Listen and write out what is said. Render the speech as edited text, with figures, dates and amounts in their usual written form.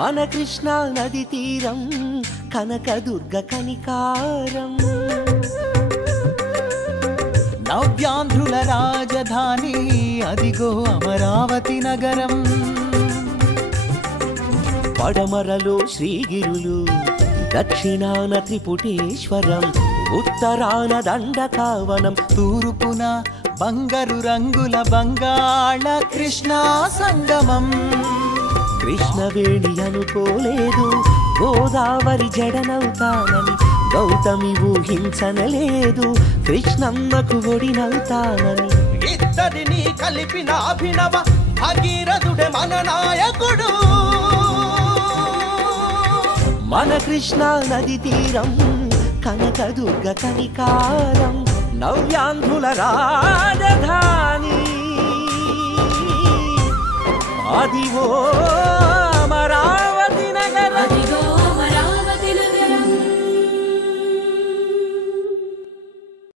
మన కృష్ణా నది తీరం కనకదుర్గ కనికారం నవ్యాంధ్రుల రాజధాని అదిగో అమరావతి నగరం పడమరలో శ్రీగిరులు దక్షిణాన త్రిపుటేశ్వరం ఉత్తరాన దండకావనం తూర్పున బంగారు రంగుల బంగాళ కృష్ణా సంగమం కృష్ణవేణి అనుకోలేదు గోదావరి జడనవుతానని గౌతమి ఊహించనలేదు కృష్ణమ్మకు ఒడినవుతానని ఇద్దరిని కలిపిన అభినవ భగీరథుడే మన నాయకుడు మన కృష్ణా నది తీరం కనకదుర్గ కనికారం నవ్యాంధ్రుల రాజధాని అదివో